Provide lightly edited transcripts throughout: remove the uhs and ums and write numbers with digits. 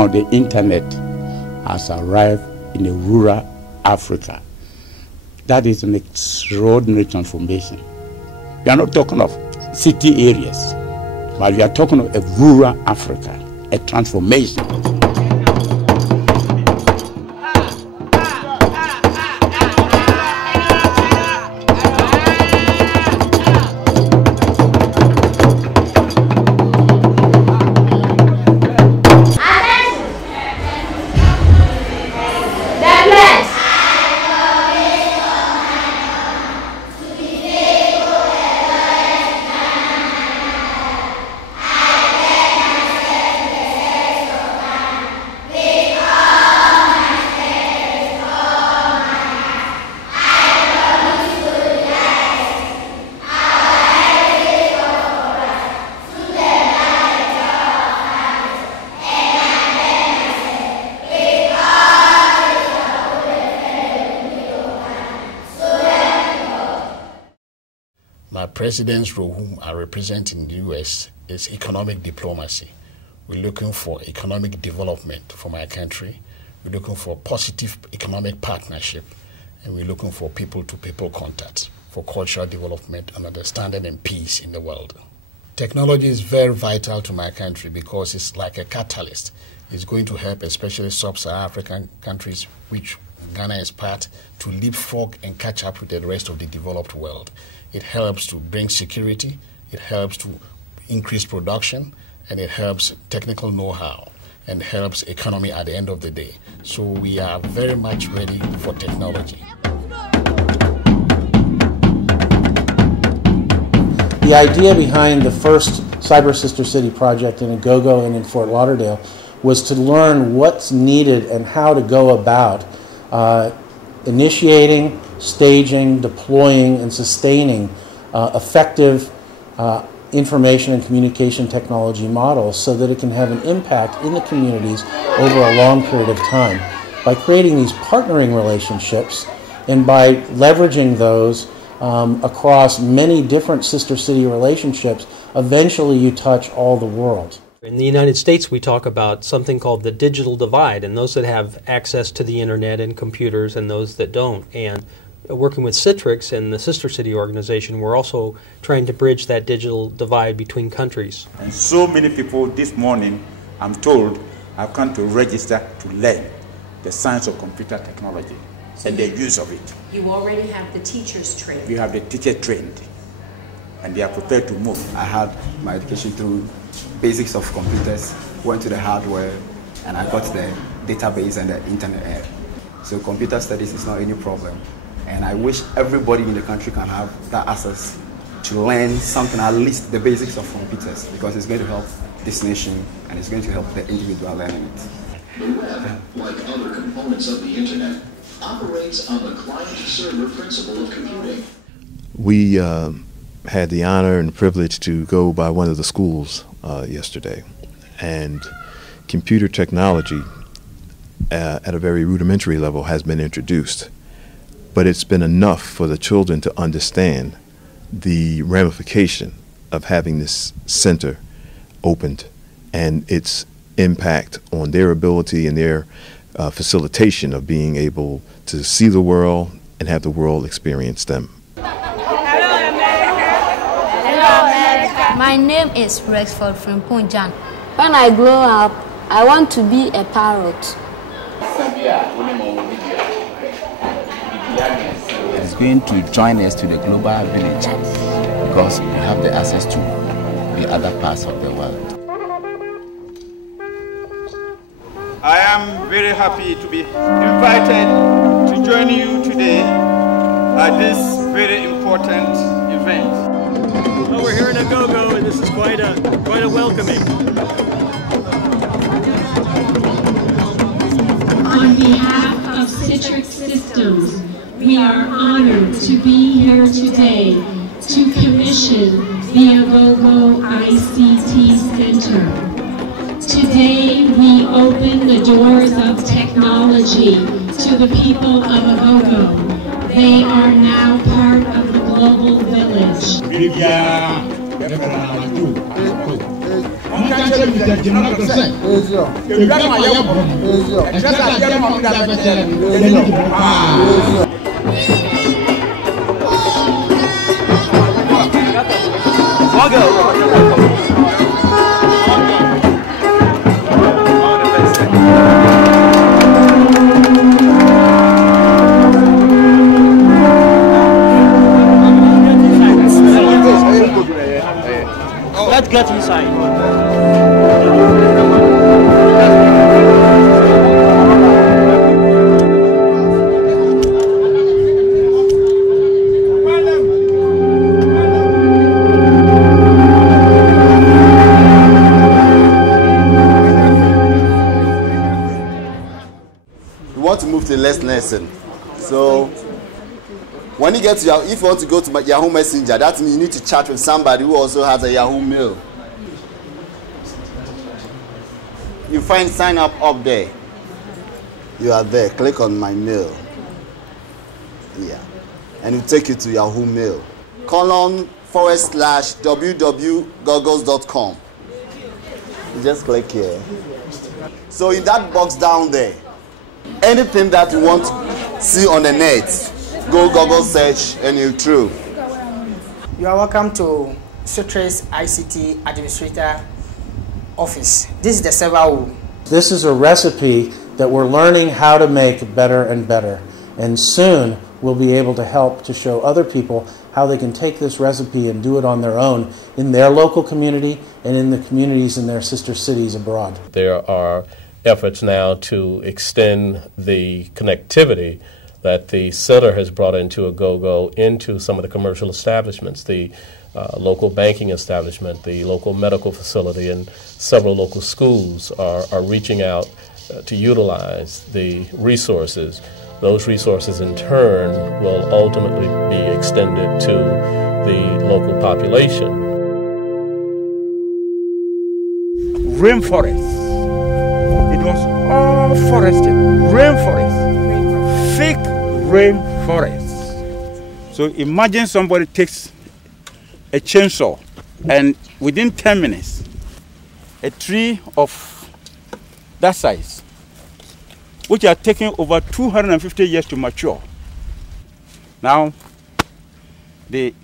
now the internet has arrived in a rural Africa. That is an extraordinary transformation. We are not talking of city areas, but we are talking of a rural Africa, a transformation. My president's role, whom I represent in the U.S., is economic diplomacy. We're looking for economic development for my country. We're looking for positive economic partnership. And we're looking for people-to-people contact for cultural development and understanding and peace in the world. Technology is very vital to my country because it's like a catalyst. It's going to help especially sub-Saharan African countries, which Ghana is part, to leapfrog and catch up with the rest of the developed world. It helps to bring security, it helps to increase production, and it helps technical know-how, and helps economy at the end of the day. So we are very much ready for technology. The idea behind the first Cyber Sister City project in Agogo and in Fort Lauderdale was to learn what's needed and how to go about initiating, staging, deploying, and sustaining effective information and communication technology models so that it can have an impact in the communities over a long period of time. By creating these partnering relationships and by leveraging those across many different sister city relationships, eventually you touch all the world. In the United States, we talk about something called the digital divide, and those that have access to the internet and computers and those that don't. And working with Citrix and the Sister City organization, we're also trying to bridge that digital divide between countries. And so many people this morning, I'm told, have come to register to learn the science of computer technology and the use of it. You already have the teachers trained. You have the teacher trained, and they are prepared to move. I had my education through basics of computers, went to the hardware, and I got the database and the internet era. So computer studies is not any problem. And I wish everybody in the country can have that access to learn something, at least the basics of computers, because it's going to help this nation and it's going to help the individual learning it. The web, like other components of the internet, operates on the client-server principle of computing. We had the honor and privilege to go by one of the schools yesterday, and computer technology at a very rudimentary level has been introduced, but it's been enough for the children to understand the ramification of having this center opened and its impact on their ability and their facilitation of being able to see the world and have the world experience them. My name is Rexford Frimpong-Jan. When I grow up, I want to be a parrot. It's going to join us to the global village because we have the access to the other parts of the world. I am very happy to be invited to join you today at this very important event. Well, we're here in Agogo, and this is quite a welcoming. On behalf of Citrix Systems, we are honored to be here today to commission the Agogo ICT Center. Today, we open the doors of technology to the people of Agogo. They are now part of the global village. Let's get inside. We want to move to the next lesson. So when you get to Yahoo, if you want to go to Yahoo Messenger, that means you need to chat with somebody who also has a Yahoo Mail. You find sign up there. You are there. Click on my mail. Yeah. And it will take you to Yahoo Mail. /www.goggles.com. You just click here. So in that box down there, anything that you want to see on the net, go Google search and you're through. You are welcome to Citrix ICT Administrator Office. This is the server room. This is a recipe that we're learning how to make better and better. And soon we'll be able to help to show other people how they can take this recipe and do it on their own in their local community and in the communities in their sister cities abroad. There are efforts now to extend the connectivity that the center has brought into Agogo into some of the commercial establishments, the local banking establishment, the local medical facility, and several local schools are reaching out to utilize the resources. Those resources in turn will ultimately be extended to the local population. Rainforest. It was all forested. Rainforest. Thick rainforest. So imagine somebody takes a chainsaw and within 10 minutes, a tree of that size, which are taking over 250 years to mature. Now, they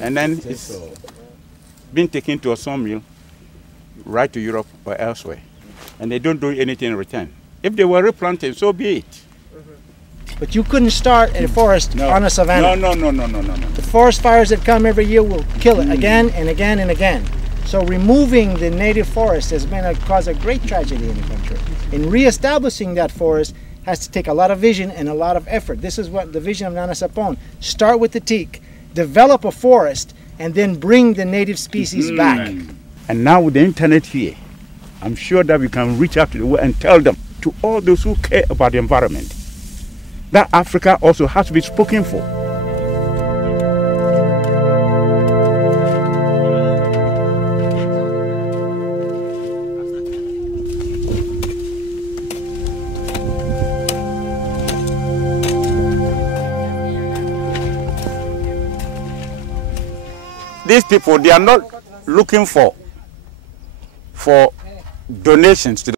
and then it's been taken to a sawmill right to Europe or elsewhere. And they don't do anything in return. If they were replanted, so be it. But you couldn't start a forest on a savanna. No. The forest fires that come every year will kill it again and again and again. So removing the native forest has been caused a great tragedy in the country. And reestablishing that forest has to take a lot of vision and a lot of effort. This is what the vision of Nana Sapon. Start with the teak, develop a forest, and then bring the native species back. And now with the internet here, I'm sure that we can reach out to the world and tell them, to all those who care about the environment, that Africa also has to be spoken for. These people, they are not looking for donations to